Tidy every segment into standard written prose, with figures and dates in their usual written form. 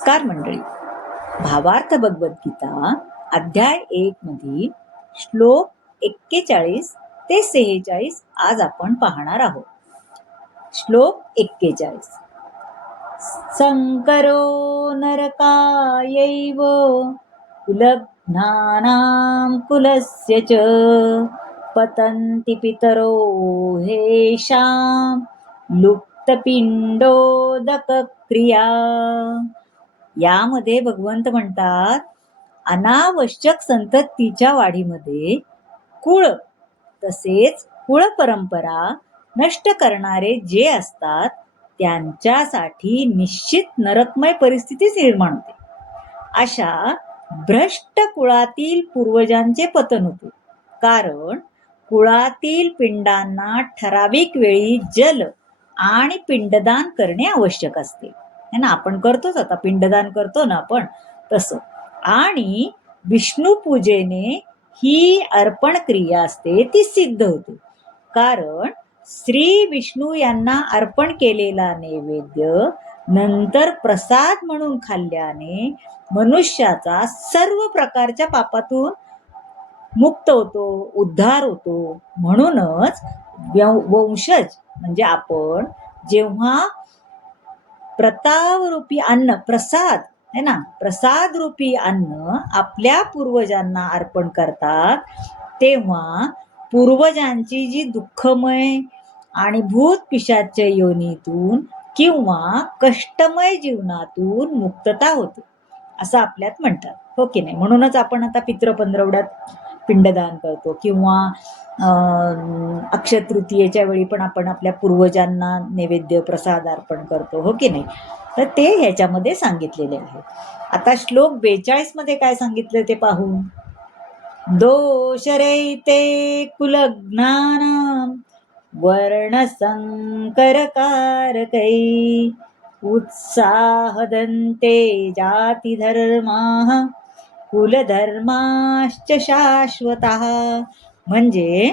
नमस्कार मंडळी. भावार्थ भगवद्गीता अध्याय 1 मधील श्लोक 41 ते 46 आज आपण पाहणार आहोत. श्लोक 41. संकरो नरकायैव कुलघ्नानां कुलस्य च पतन्ति पितरो हेषां लुप्तपिंडोदकक्रिया. यामध्ये भगवंत म्हणतात, अनावश्यक संततीच्या वाढीमध्ये कुळ तसेच कुळ परंपरा नष्ट करणारे जे असतात त्यांच्यासाठी निश्चित नरकमय परिस्थितीच निर्माण होते. अशा भ्रष्ट कुळातील पूर्वजांचे पतन होते, कारण कुळातील पिंडांना ठराविक वेळी जल आणि पिंडदान करणे आवश्यक असते. है ना, आपण करतोच, आता पिंडदान करतो ना आपण तसं. आणि विष्णू पूजेने ही अर्पण क्रिया असते ती सिद्ध होते, कारण श्री विष्णू यांना अर्पण केलेला नैवेद्य नंतर प्रसाद म्हणून खाल्ल्याने मनुष्याचा सर्व प्रकारच्या पापातून मुक्त होतो, उद्धार होतो. म्हणूनच वंशज म्हणजे आपण जेव्हा प्रतावरूपी अन्न प्रसाद है ना, प्रसाद रूपी अन्न आपल्या पूर्वजांना अर्पण करतात, तेव्हा पूर्वजांची जी दुःखमय आणि भूत पिशाच्य योनीतून किंवा कष्टमय जीवनातून मुक्तता होते असं आपल्यात म्हणतात, हो की नाही. म्हणूनच आपण आता पितृपंधरवड्यात पिंडदान करतो किंवा अक्षय तृतीयेच्या वेळी पण आपण आपल्या पूर्वजांना नैवेद्य प्रसाद अर्पण करतो, हो की नाही. तर ते ह्याच्यामध्ये सांगितलेले आहे. आता श्लोक 42 मध्ये काय सांगितलं ते पाहू. दोषरहिते कुलज्ञानं वर्णसंकरकारकै उत्साहदन्ते जातिधर्माः कुलधर्माश्च शाश्वतः. म्हणजे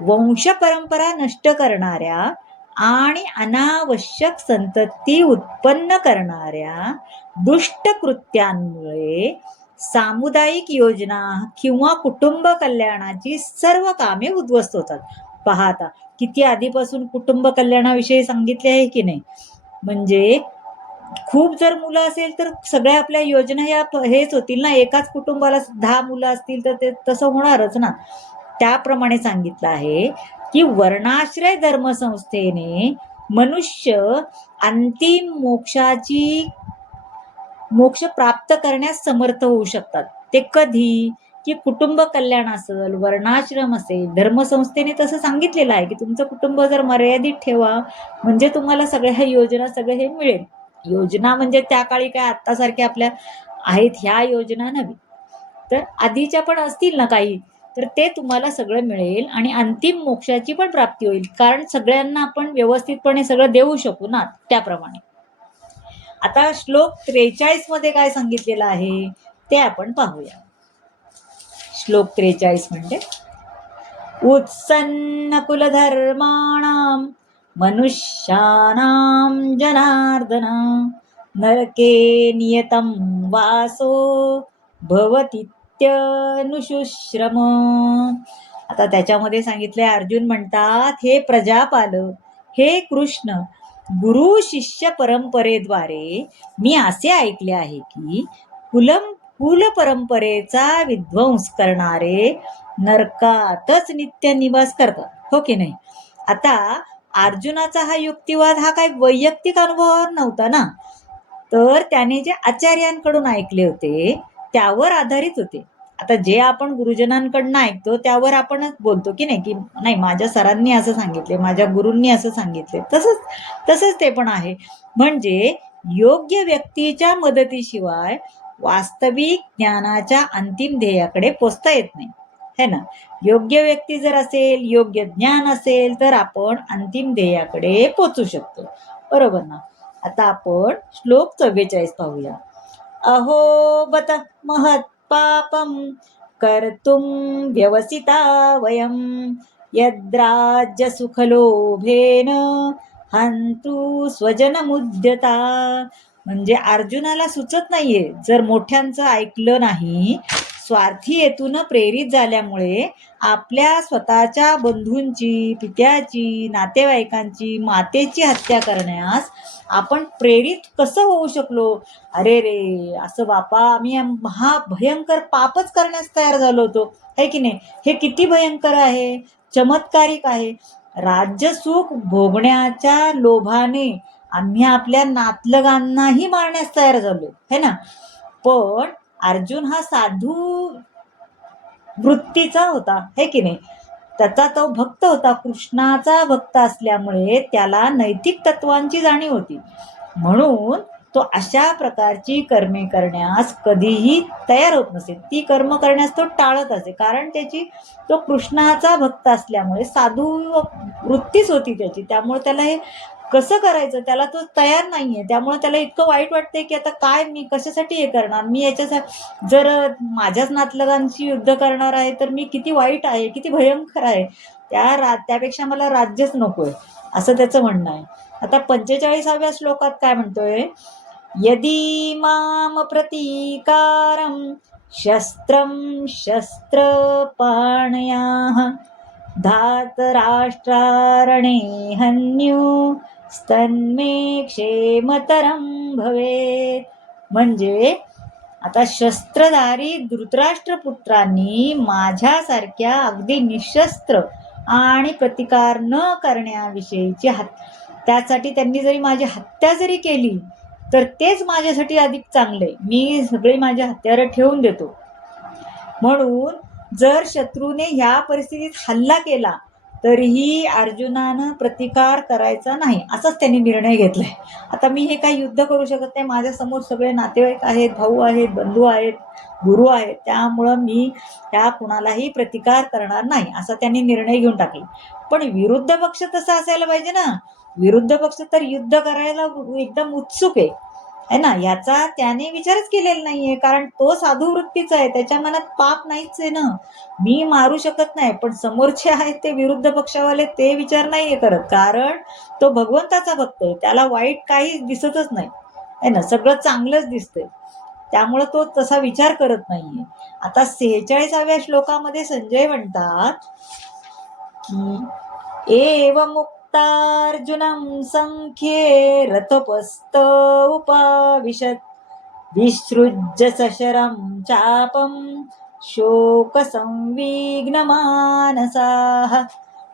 वंश परंपरा नष्ट करणाऱ्या आणि अनावश्यक संतती उत्पन्न करणाऱ्या दुष्ट कृत्यांमुळे सामुदायिक योजना किंवा कुटुंब कल्याणाची सर्व कामे उद्ध्वस्त होतात. पाहता किती आधीपासून कुटुंब कल्याणाविषयी सांगितले आहे की नाही. म्हणजे खूप जर मुलं असेल तर सगळ्या आपल्या योजना ह्या हेच होतील ना. एकाच कुटुंबाला 10 मुलं असतील तर ते तसं होणारच ना. त्याप्रमाणे सांगितलं आहे की वर्णाश्रय धर्मसंस्थेने मनुष्य अंतिम मोक्ष प्राप्त करण्यास समर्थ होऊ शकतात. ते कधी की कुटुंब कल्याण असेल, वर्णाश्रम असेल, धर्मसंस्थेने तसं सांगितलेलं आहे की तुमचं कुटुंब जर मर्यादित ठेवा म्हणजे तुम्हाला सगळ्या योजना सगळं हे मिळेल. योजना म्हणजे त्या काळी काय आत्तासारख्या आपल्या आहेत ह्या योजना नव्हे, तर आधीच्या पण असतील ना काही, तर ते तुम्हाला सगळं मिळेल आणि अंतिम मोक्षाची पण प्राप्ती होईल, कारण सगळ्यांना आपण व्यवस्थितपणे सगळं देऊ शकू ना त्याप्रमाणे. आता श्लोक 43 मध्ये काय सांगितलेलं आहे ते आपण पाहूया. श्लोक 43 म्हणजे उत्सन्न कुलधर्माणां मनुष्याणां जनार्दन नरके नियतं वासो भवतीत्यनुशुश्रम. आता त्याच्यामध्ये सांगितले, अर्जुन म्हणतात, हे प्रजापालक, हे कृष्ण, गुरु शिष्य परंपरेद्वारे मी असे ऐकले आहे की कुल परंपरेचा विध्वंस करणारे नरकातच नित्य निवास करतात, हो की नाही. आता अर्जुनाचा हा युक्तिवाद हा काही वैयक्तिक अनुभवावर नव्हता ना, तर त्याने जे आचार्यांकडून ऐकले होते त्यावर आधारित होते. आता जे आपण गुरुजनांकडनं ऐकतो त्यावर आपण बोलतो की नाही, की नाही माझ्या सरांनी असं सांगितले, माझ्या गुरूंनी असं सांगितले, तसंच ते पण आहे. म्हणजे योग्य व्यक्तीच्या मदतीशिवाय वास्तविक ज्ञानाच्या अंतिम ध्येयाकडे पोचता येत नाही, है ना. योग्य व्यक्ती जर असेल, योग्य ज्ञान असेल तर आपण अंतिम ध्येयाकडे पोचू शकतो, बरोबर ना. आता आपण श्लोक 44 पाहूया. अहो बत महत् पापम कर्तुम व्यवसिता वयम यद्राज्य सुखलोभेन हंतु स्वजनमुद्यता. म्हणजे अर्जुनाला सुचत नाहीये, जर मोठ्यांचं ऐकलं नाही, स्वार्थी हेतून प्रेरित झाल्यामुळे आपल्या स्वतःच्या बंधूंची, पित्याची, नातेवाईकांची, मातेची हत्या करण्यास आपण प्रेरित कसं होऊ शकलो? अरे रे, असं बापा, आम्ही महाभयंकर पापच करण्यास तयार झालो होतो, है की नाही? हे किती भयंकर आहे, चमत्कारिक आहे. राज्य सुख भोगण्याच्या लोभाने आम्ही आपल्या नातलगांनाही मारण्यास तयार झालो, है ना? पण अर्जुन हा साधू वृत्तीचा होता, है की नाही? त्याचा तो भक्त होता, कृष्णाचा भक्त असल्यामुळे त्याला नैतिक तत्वांची जाणीव होती. म्हणून तो अशा प्रकारची कर्मे करण्यास कधीही तयार होत नसे. ती कर्म करण्यास तो टाळत असे, कारण तो कृष्णाचा भक्त असल्यामुळे साधू वृत्तीच होती त्याची. त्यामुळे त्याला हे कसं करायचं, त्याला तो तयार नाहीये. त्यामुळे त्याला इतकं वाईट वाटतंय की आता काय, मी कशासाठी हे करणार, मी याच्यासाठी जर माझ्याच नातलगांशी युद्ध करणार आहे तर मी किती वाईट आहे, किती भयंकर आहे. त्यापेक्षा मला राज्यच नकोय, असं त्याचं म्हणणं आहे. आता 45व्या श्लोकात काय म्हणतोय? यदी माम प्रतीकारम शस्त्रम शस्त्रपाणयाः धातराष्ट्रारणे हन्यू स्तन्मे क्षेमतरं भवेत. म्हणजे आता शस्त्रधारी धृतराष्ट्रपुत्रांनी माझ्यासारख्या अगदी निशस्त्र आणि प्रतिकार न करण्याविषयीची त्यासाठी त्यांनी जरी माझी हत्या जरी केली तर तेच माझ्यासाठी अधिक चांगले. मी सगळे माझ्या हत्यार ठेवून देतो. म्हणून जर शत्रूने ह्या परिस्थितीत हल्ला केला तरीही अर्जुनानं प्रतिकार करायचा नाही, असाच त्यांनी निर्णय घेतलाय. आता मी हे काही युद्ध करू शकत नाही, माझ्या समोर सगळे नातेवाईक आहेत, भाऊ आहेत, बंधू आहेत, गुरु आहेत, त्यामुळं मी त्या कुणालाही प्रतिकार करणार नाही, असा त्यांनी निर्णय घेऊन टाकला. पण विरुद्ध पक्ष तसा असायला पाहिजे ना. विरुद्ध पक्ष तर युद्ध करायला एकदम उत्सुक आहे ना. याचा त्याने विचारच केलेला नाहीये, कारण तो साधू वृत्तीचा आहे, त्याच्या मनात पाप नाहीच आहे ना. मी मारू शकत नाही, पण समोरचे आहेत ते विरुद्ध पक्षावाले ते विचार नाहीये करत, कारण तो भगवंताचा भक्त आहे, त्याला वाईट काही दिसतच नाही, आहे ना, सगळं चांगलंच दिसतंय. त्यामुळे तो तसा विचार करत नाहीये. आता 46व्या श्लोकामध्ये संजय म्हणतात की एवं मुक्तार्जुनं संख्ये रथोपस्थ उपाविशत् विसृज्य सशरं चापं शोकसंविघ्नमानसाः.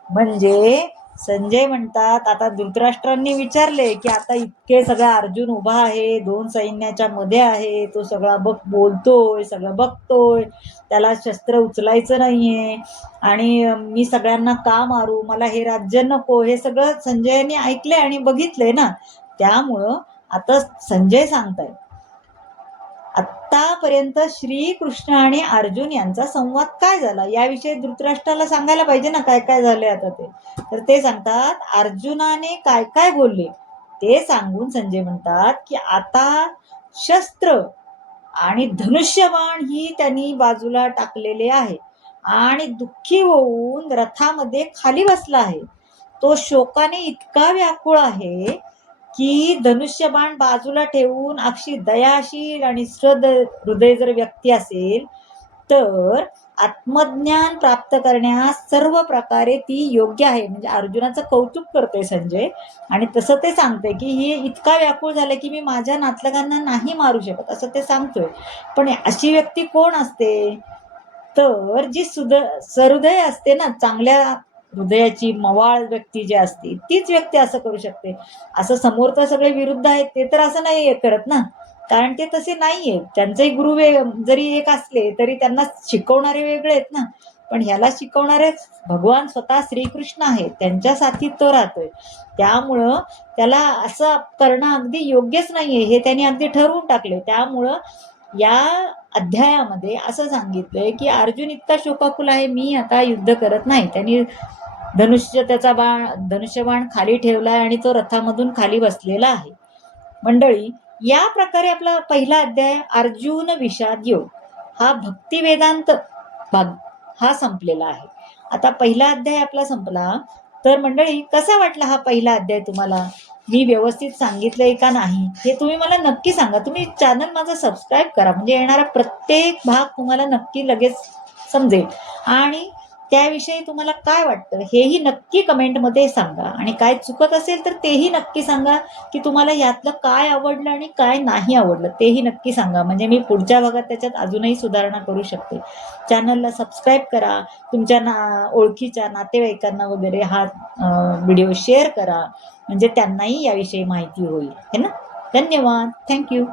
म्हणजे संजय म्हणतात, आता धृतराष्ट्रांनी विचारले की आता इतके सगळा अर्जुन उभा आहे, 2 सैन्याच्या मध्ये आहे, तो सगळा बोलतोय, सगळं बघतोय, त्याला शस्त्र उचलायचं नाहीये आणि मी सगळ्यांना का मारू, मला हे राज्य नको, हे सगळं संजयने ऐकलंय आणि बघितलंय ना. त्यामुळं आता संजय सांगताय, आतापर्यंत श्रीकृष्ण आणि अर्जुन यांचा संवाद काय झाला याविषयी धृतराष्ट्राला सांगायला पाहिजे ना, काय काय झालंय आता ते. तर ते सांगतात, अर्जुनाने काय काय बोलले ते सांगून संजय म्हणतात की आता शस्त्र आणि धनुष्यबाण ही त्यांनी बाजूला टाकलेले आहे आणि दुःखी होऊन रथामध्ये खाली बसला आहे. तो शोकाने इतका व्याकुळ आहे की धनुष्यबाण बाजूला ठेवून अक्षी दयाशील आणि सद हृदय जर व्यक्ती असेल तर आत्मज्ञान प्राप्त करण्यास सर्व प्रकारे ती योग्य आहे. म्हणजे अर्जुनाचं कौतुक करतोय संजय आणि तसं ते सांगतोय की हे इतका व्याकुळ झालं की मी माझ्या नातलगांना नाही मारू शकत, असं ते सांगतोय. पण अशी व्यक्ती कोण असते, तर जी सहृदय असते ना, चांगल्या हृदयाची मवाळ व्यक्ती जी असते तीच व्यक्ती असं करू शकते. असं समोर तर सगळे विरुद्ध आहेत ते तर असं नाही करत ना, कारण ते तसे नाहीये. त्यांचे गुरु जरी एक असले तरी त्यांना शिकवणारे वेगळे आहेत ना. पण ह्याला शिकवणारे भगवान स्वतः श्रीकृष्ण आहेत, त्यांच्या साथीत तो राहतोय. त्यामुळं त्याला असं करणं अगदी योग्यच नाहीये, हे त्यांनी अगदी ठरवून टाकले. त्यामुळं या अध्यायामध्ये असं सांगितलंय की अर्जुन इतका शोकाकुल आहे, मी आता युद्ध करत नाही. त्यांनी धनुष्यबाण खाली ठेवलाय आणि तो रथामधून खाली बसलेला आहे. मंडळी, या प्रकारे आपला पहिला अध्याय अर्जुन विषाद योग हा भक्ती वेदांत भाग हा संपलेला आहे. आता पहिला अध्याय आपला संपला. तर मंडळी, कसा वाटला हा पहिला अध्याय तुम्हाला? मी व्यवस्थित सांगितलंय का नाही हे तुम्ही मला नक्की सांगा. तुम्ही चॅनल माझा सबस्क्राईब करा, म्हणजे येणारा प्रत्येक भाग तुम्हाला नक्की लगेच समजेल. आणि त्याविषयी तुम्हाला काय वाटतं हेही नक्की कमेंटमध्ये सांगा. आणि काय चुकत असेल तर तेही नक्की सांगा, की तुम्हाला यातलं काय आवडलं आणि काय नाही आवडलं तेही नक्की सांगा. म्हणजे मी पुढच्या भागात त्याच्यात अजूनही सुधारणा करू शकते. चॅनलला सबस्क्राईब करा, तुमच्या ओळखीच्या नातेवाईकांना वगैरे हा व्हिडिओ शेअर करा, म्हणजे त्यांनाही याविषयी माहिती होईल, है ना. धन्यवाद. थँक्यू.